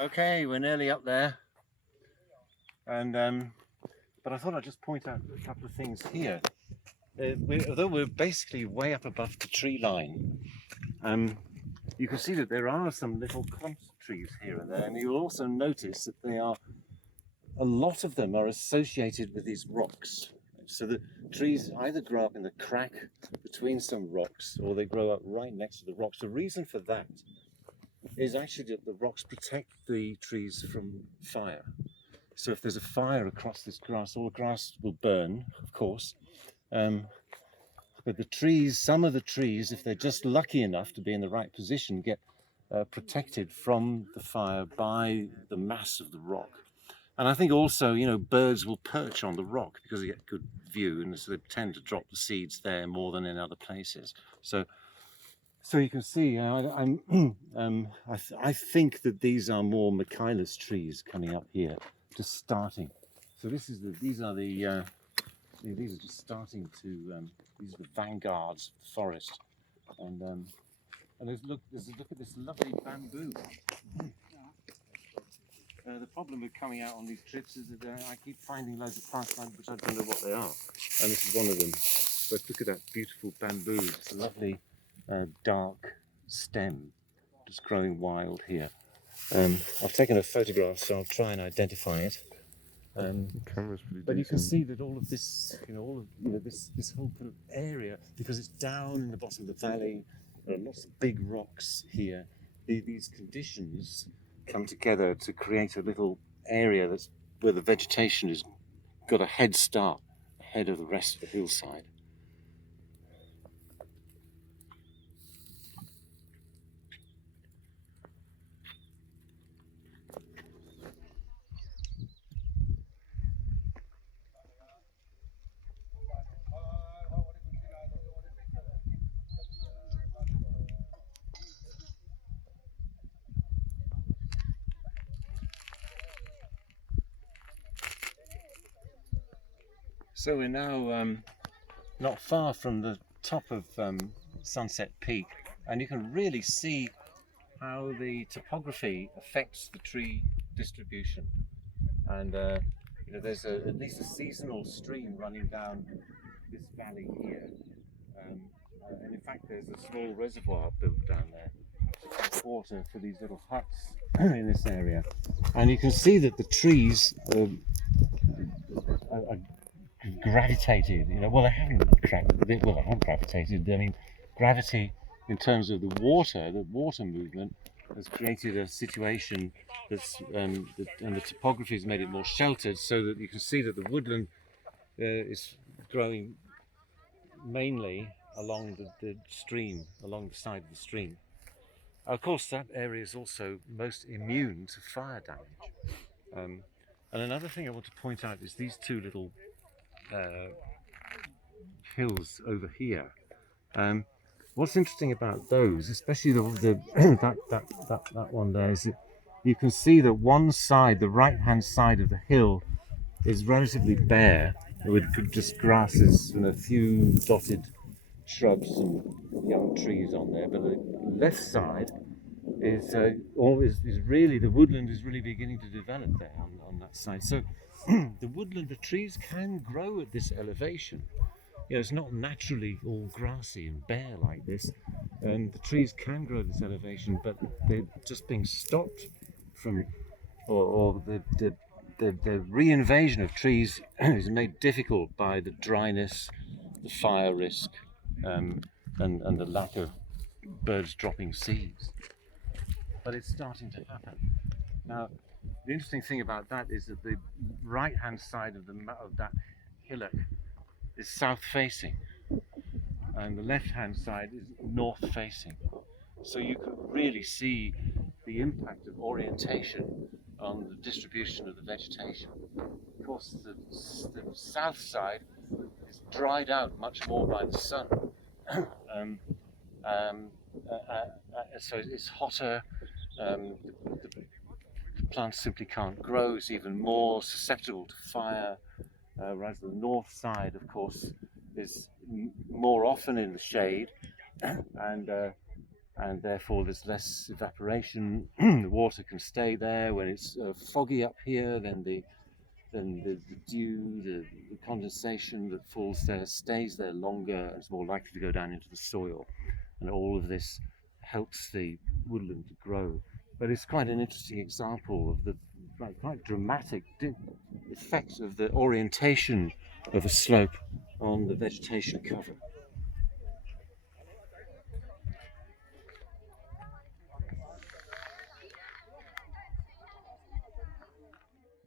Okay, we're nearly up there, and but I thought I'd just point out a couple of things here. Although we're basically way up above the tree line, you can see that there are some little clumps of trees here and there, and you'll also notice that a lot of them are associated with these rocks. So the trees either grow up in the crack between some rocks, or they grow up right next to the rocks. The reason for that is actually that the rocks protect the trees from fire. So if there's a fire across this grass, all the grass will burn, of course. But the trees, some of the trees, if they're just lucky enough to be in the right position, get protected from the fire by the mass of the rock. And I think also, birds will perch on the rock because they get good view, and so they tend to drop the seeds there more than in other places. So you can see, I think that these are more Michaelis trees coming up here, just starting. So these are just starting to. These are the vanguards of the forest, and there's a look at this lovely bamboo. The problem with coming out on these trips is that I keep finding loads of plants which I don't know what they are, and this is one of them. But look at that beautiful bamboo. It's a lovely dark stem, just growing wild here. I've taken a photograph, so I'll try and identify it. But you can see that all of this, this whole kind of area, because it's down in the bottom of the valley, there are lots of big rocks here. These conditions come together to create a little area where the vegetation has got a head start ahead of the rest of the hillside. So we're now not far from the top of Sunset Peak, and you can really see how the topography affects the tree distribution. And there's at least a seasonal stream running down this valley here, and in fact there's a small reservoir built down there to catch water for these little huts in this area. And you can see that the trees are gravitated, they haven't gravitated. I mean, gravity in terms of the water movement has created a situation and the topography has made it more sheltered, so that you can see that the woodland is growing mainly along the stream, along the side of the stream. Of course, that area is also most immune to fire damage. And another thing I want to point out is these two little hills over here. What's interesting about those, especially that one there, is that you can see that one side, the right-hand side of the hill, is relatively bare, with just grasses and a few dotted shrubs and young trees on there. But the left side is really, the woodland is really beginning to develop there on that side. So the trees can grow at this elevation. It's not naturally all grassy and bare like this, and the trees can grow at this elevation, but they're just being stopped from, or the reinvasion of trees is made difficult by the dryness, the fire risk, and the lack of birds dropping seeds. But it's starting to happen. Now, the interesting thing about that is that the right-hand side of that hillock is south-facing, and the left-hand side is north-facing. So you can really see the impact of orientation on the distribution of the vegetation. Of course, the south side is dried out much more by the sun. So it's hotter. The plants simply can't grow. It's even more susceptible to fire. Whereas the north side, of course, is more often in the shade, and therefore there's less evaporation. The water can stay there. When it's foggy up here, then the dew, the condensation that falls there stays there longer and is more likely to go down into the soil. And all of this helps the woodland to grow. But it's quite an interesting example of the quite dramatic effect of the orientation of a slope on the vegetation cover.